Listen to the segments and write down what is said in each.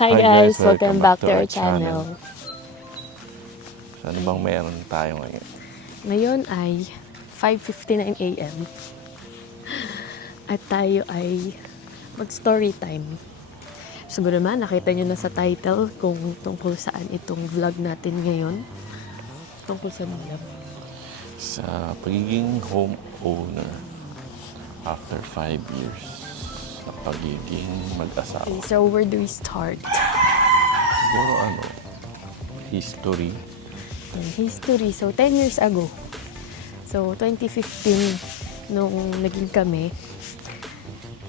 Hi guys, welcome back to our channel. So, ano bang meron tayo ngayon? Ngayon ay 5:59 AM at tayo ay mag-story time. Siguro naman nakita nyo na sa title kung tungkol saan itong vlog natin ngayon. Tungkol sa nila. Sa pagiging homeowner after 5 years sa pagiging mag-asawa. Okay, so where do we start? Siguro history. History. So 10 years ago. So 2015 nung naging kami.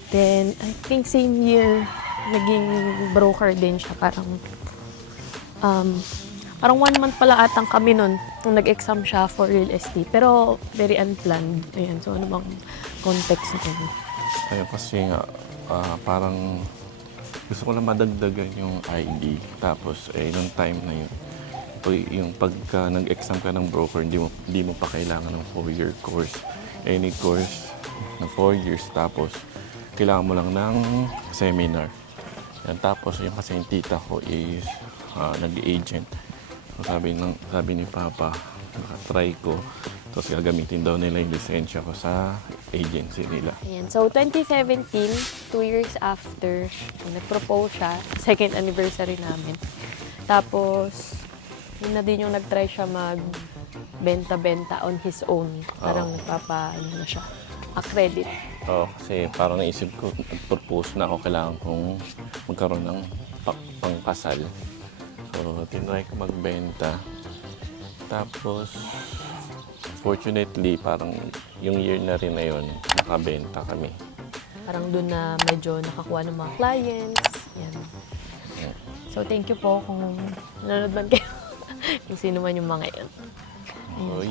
Then I think same year naging broker din siya. Parang 1 month pala atang kami nun nung nag-exam siya for real estate. Pero very unplanned. Ayan, so ano bang context nun? Ayun kasi nga, parang gusto ko lang madagdagan yung ID. Tapos, nung time na yun, yung pagka nag-exam ka ng broker, hindi mo pa kailangan ng 4-year course. Any course na 4 years, tapos kailangan mo lang ng seminar. Yan, tapos yung kasi yung tita ko is nag-agent. So, sabi ni Papa, try ko. Tapos gagamitin daw nila yung lisensya ko sa agency nila. Ayan. So, 2017, 2 years after, nag-propose siya. Second anniversary namin. Tapos, yun na din yung nag-try siya mag-benta-benta on his own. Parang na siya, accredit. Kasi parang naisip ko, propose na ako, kailangan kong magkaroon ng pangkasal. So, tinry ko magbenta. Tapos, fortunately, parang yung year na rin na yun, nakabenta kami. Parang doon na medyo nakakuha ng mga clients. Yan. So, thank you po kung nanonood man kayo. Kung sino man yung mga yan. So,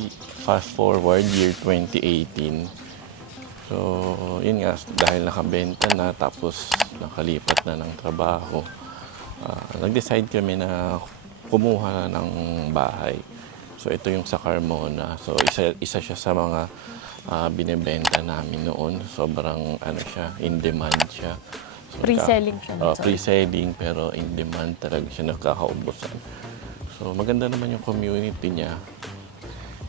fast forward, year 2018. So, yun nga, dahil nakabenta na, tapos nakalipat na ng trabaho, nag-decide kami na kumuha na ng bahay. So, ito yung sa Carmona. So, isa siya sa mga binibenta namin noon. Sobrang, siya, in demand siya. So, Pre-selling siya. pre-selling, pero in demand talaga siya, nakakaubusan. So, maganda naman yung community niya.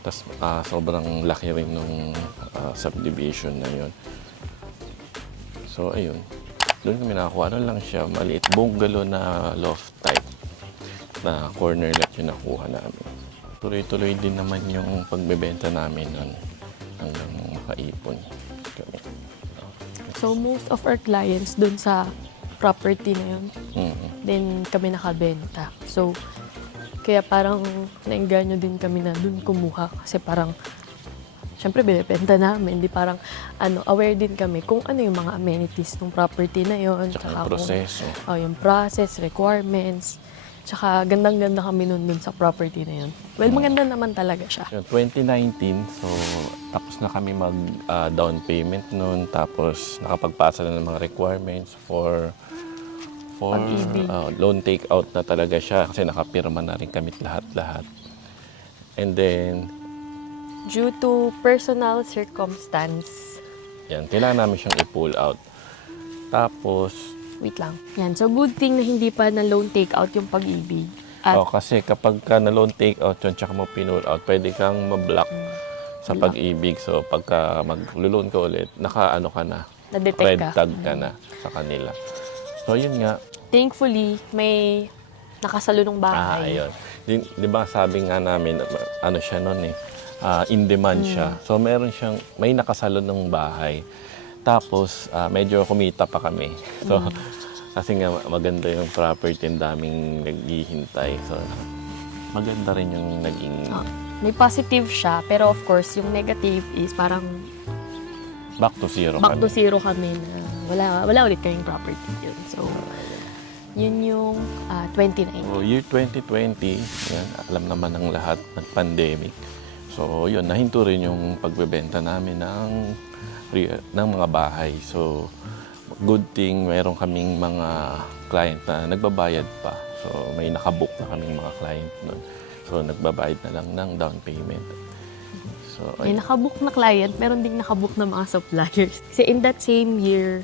Tapos, sobrang laki rin nung subdivision na yun. So, ayun. Doon kami nakakuha. Ano lang siya, maliit. Bungalow na loft type na corner lot yung nakuha namin. Tuloy-tuloy din naman yung pagbebenta namin nun hanggang makaipon kami. So, most of our clients dun sa property na yun. Then, kami nakabenta. So, kaya parang nainganyo din kami na dun kumuha. Kasi parang, syempre, binibenta namin. Di parang, aware din kami kung ano yung mga amenities ng property na yun. Tsaka yung proseso. Yung process, requirements. Tsaka gandang-ganda kami nun sa property na yun. Well, maganda naman talaga siya. 2019, so tapos na kami mag-down payment nun. Tapos nakapagpasa na ng mga requirements for loan take-out na talaga siya. Kasi nakapirma na rin kami lahat-lahat. And then, due to personal circumstance. yan, kailangan namin siyang i-pull out. Tapos, Wait lang. Yan. So, good thing na hindi pa na loan take-out yung pag-ibig. At kasi kapag ka na loan take-out yun, tsaka mo pinull out, pwede kang ma-block sa pag-ibig. So, pagka mag-loan ka ulit, ka na. na-detect Red ka. tag ka na sa kanila. So, yun nga. Thankfully, may nakasalunong bahay. Ayun. Di ba sabi nga namin, siya nun in demand siya. So, may nakasalunong bahay. Tapos, medyo kumita pa kami. So, kasi nga maganda yung property, ang daming naghihintay. So, maganda rin yung naging... May positive siya, pero of course, yung negative is parang back to zero back to zero kami na wala ulit kaming property yun. So, yun yung 29. So, year 2020, yan, alam naman ng lahat, nag-pandemic. So, yun, nahinto rin yung pagbebenta namin ng mga bahay. So, good thing, mayroon kaming mga client na nagbabayad pa. So, may nakabook na kaming mga client nun. So, nagbabayad na lang ng down payment. So, May nakabook na client, meron ding nakabook na mga suppliers. Kasi in that same year,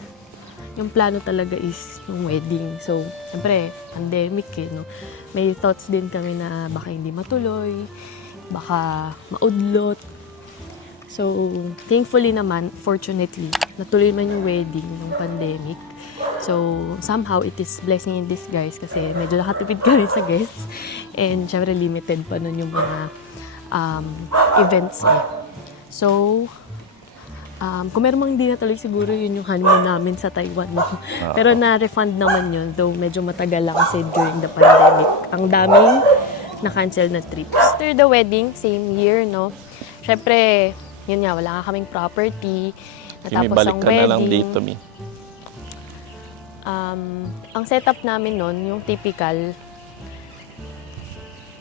yung plano talaga is yung wedding. So, siyempre, pandemic no? May thoughts din kami na baka hindi matuloy, baka maudlot. So, thankfully naman, fortunately, natuloy man yung wedding ng pandemic. So, somehow, it is blessing in disguise kasi medyo nakatipid kami sa guests. And, syempre, limited pa nun yung mga events. So, kung meron mang hindi natuloy, siguro yun yung honeymoon namin sa Taiwan. No? Pero na-refund naman yun, though medyo matagal lang kasi during the pandemic. Ang daming na-cancel na trips. After the wedding, same year, no? Syempre, yun nga, wala nga kaming property. Kimi, Natapos balik ang ka na wedding. lang dito, Mi. Ang setup namin nun, yung typical,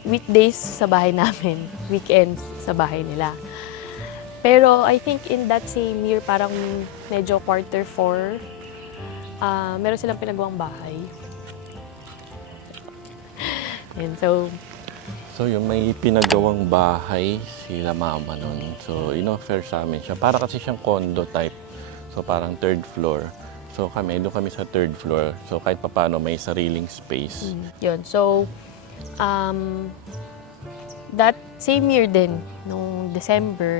weekdays sa bahay namin, weekends sa bahay nila. Pero I think in that same year, parang medyo Q4, meron silang pinagawang bahay. And So, yung may pinagawang bahay, sila mama nun. So, in-offer sa amin siya. Para kasi siyang condo type. So, parang third floor. So, doon kami sa third floor. So, kahit papano may sariling space. yun. So, that same year din, nung December,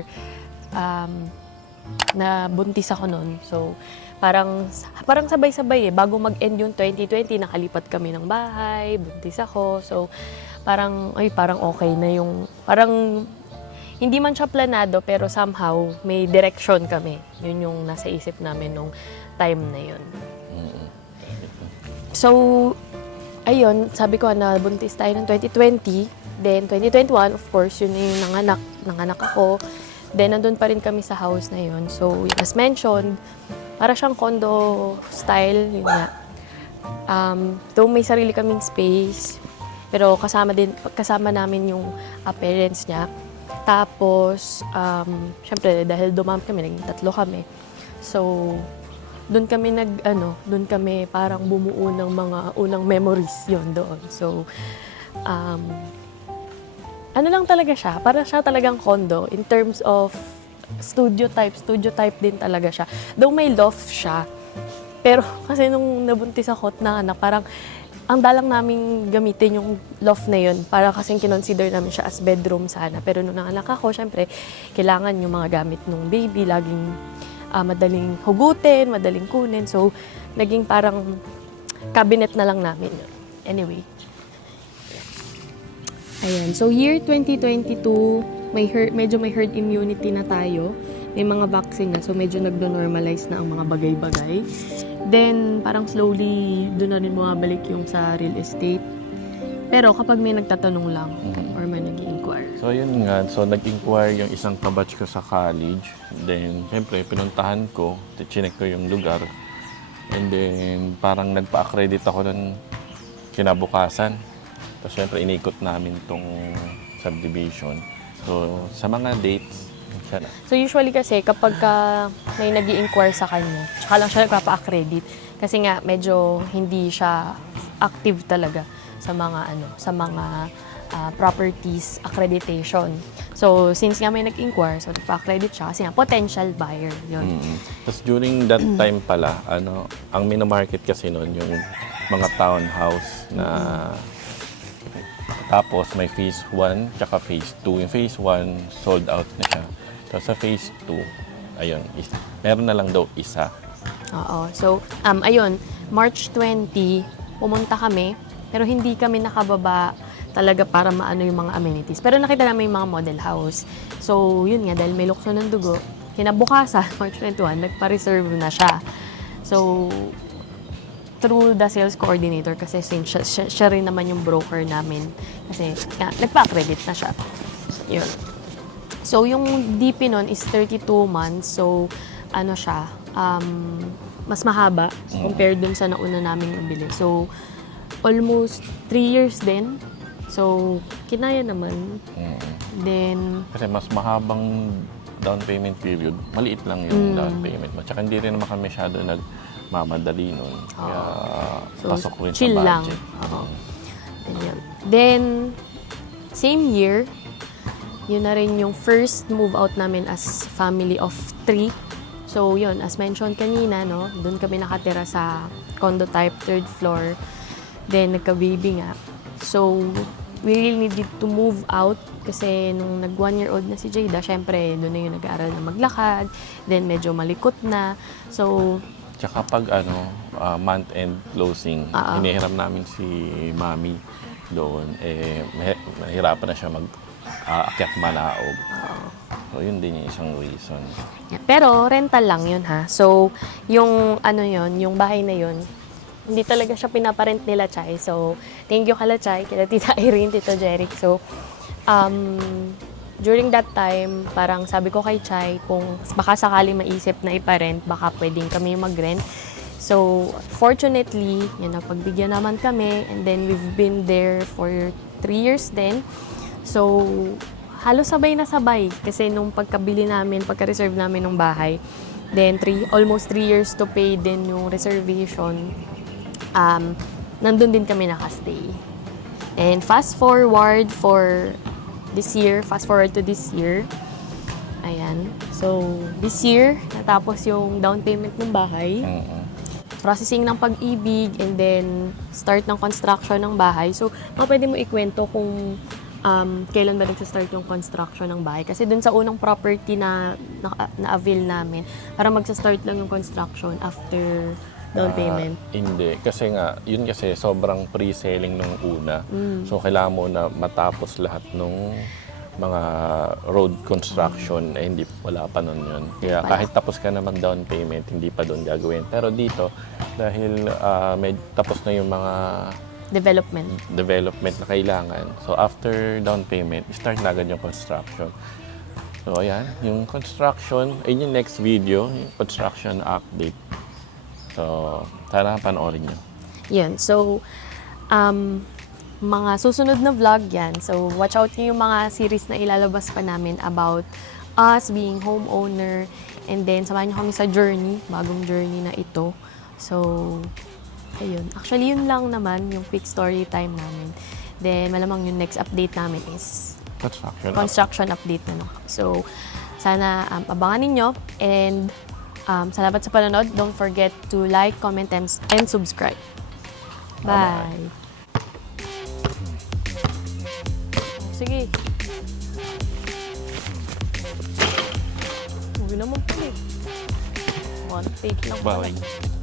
na buntis ako nun. So, parang sabay-sabay bago mag-end yung 2020, nakalipat kami ng bahay, buntis ako. So, parang okay na yung, parang, hindi man siya planado, pero somehow, may direction kami. Yun yung nasa isip namin nung time na yun. So, ayun, sabi ko na buntis tayo ng 2020. Then, 2021, of course, yun yung nanganak ako. Then, nandun pa rin kami sa house na yun. So, as mentioned, para siyang condo style, yun nga. Though may sarili kaming space, pero kasama namin yung parents niya. Tapos, syempre, dahil dumami kami, naging 3 kami. So, doon kami parang bumuo ng mga unang memories yon doon. So, ano lang talaga siya, para siya talagang condo in terms of studio type din talaga siya. Though may loft siya, pero kasi nung nabuntis ako at nanganak, parang ang dalang naming gamitin yung loft na yun para kasing kinonsider namin siya as bedroom sana. Pero nung nanganak ako, syempre, kailangan yung mga gamit ng baby, laging madaling hugutin, madaling kunin. So, naging parang cabinet na lang namin yun. Anyway. Ayan. So, year 2022, medyo may herd immunity na tayo. May mga vaccine na. So, medyo nagdo-normalize na ang mga bagay-bagay. Then, parang slowly, doon na rin bumabalik yung sa real estate. Pero kapag may nagtatanong lang or may nag-i-inquire. So, yun nga. So, nag-inquire yung isang kabatch ko sa college. Then, siyempre, pinuntahan ko. Chinek ko yung lugar. And then, parang nagpa-accredit ako ng kinabukasan. Tapos, siyempre, inikot namin tong subdivision. So, sa mga dates, siya na. So usually kasi kapag may nag-i-inquire sa kanya, tsaka lang siya nagpapa-accredit. Kasi nga medyo hindi siya active talaga sa mga properties accreditation. So since nga may nag-inquire, so nagpa-accredit siya kasi nga potential buyer yun. Tapos during that time pala, ang minamarket kasi noon yung mga townhouse na tapos may phase 1 tsaka phase 2. Yung phase 1 sold out na siya. Tapos sa phase 2, ayun, meron na lang daw isa. Oo. So, ayun, March 20, pumunta kami, pero hindi kami nakababa talaga para maano yung mga amenities. Pero nakita namin yung mga model house. So, yun nga, dahil may lukso ng dugo, kinabukasan, March 21, nagpa-reserve na siya. So, through the sales coordinator, kasi since siya rin naman yung broker namin, kasi nagpa-accredit na siya. Yun. So, yung DP nun is 32 months. So, ano siya, mas mahaba compared dun sa nauna naming nabili. So, almost 3 years din. So, kinaya naman. Then, kasi mas mahabang down payment period, maliit lang yung down payment mo. Tsaka hindi rin naman kami masyado nagmamadali nun. Kaya, so, pasok rin chill sa lang. budget. Then, same year, yun na rin yung first move out namin as family of 3. So, yun, as mentioned kanina, no, doon kami nakatira sa condo type, 3rd floor. Then, nagka-baby nga. So, we really needed to move out kasi nung nag 1-year-old na si Jada, syempre, doon na yung nag-aaral na maglakad. Then, medyo malikot na. So, Tsaka pag month-end closing, hinihiram namin si Mami doon, mahirapan na siya mag-akyat Manaog. So, yun din yung isang reason. yeah. Pero, rental lang yun, ha? So, yung ano yun, yung bahay na yun, hindi talaga siya pinaparent nila, Chay. So, thank you kala Chay, kila Tita Irene, Tito Jeric. So, during that time, parang sabi ko kay Chay, kung baka sakali maisip na iparent, baka pwedeng kami mag-rent. So, fortunately, yun, napagbigyan naman kami, and then we've been there for 3 years din. So, halos sabay na sabay, kasi nung pagkabili namin, pagka-reserve namin ng bahay, then almost 3 years to pay din yung reservation, nandun din kami nakastay. And fast forward to this year, ayan. So, this year, natapos yung down payment ng bahay, processing ng pag-ibig, and then start ng construction ng bahay. So, pwede mo ikwento kung kailan ba nagsa-start yung construction ng bahay. Kasi dun sa unang property na avail namin, parang magsa-start lang yung construction after down payment. Hindi. Kasi nga, yun kasi sobrang pre-selling nung una. So, kailangan mo na matapos lahat nung mga road construction, hindi, wala pa nun yun. Kaya kahit tapos ka naman down payment, hindi pa doon gagawin. Pero dito, dahil may tapos na yung mga development na kailangan. So, after down payment, start na agad yung construction. So, ayan. Yung construction, ayun yung next video, yung construction update. So, sana panoorin nyo. Yun. So, mga susunod na vlog yan. So, watch out nyo yung mga series na ilalabas pa namin about us being homeowner. And then, samahan nyo kami sa journey, bagong journey na ito. So, ayun. Actually, yun lang naman yung quick story time namin. Then, malamang yung next update namin is construction update na. No? So, sana abangan ninyo. And, salamat sa panonood. Don't forget to like, comment, and subscribe. Bye! Sige. Huwag naman pala eh. One take lang pala. Bye.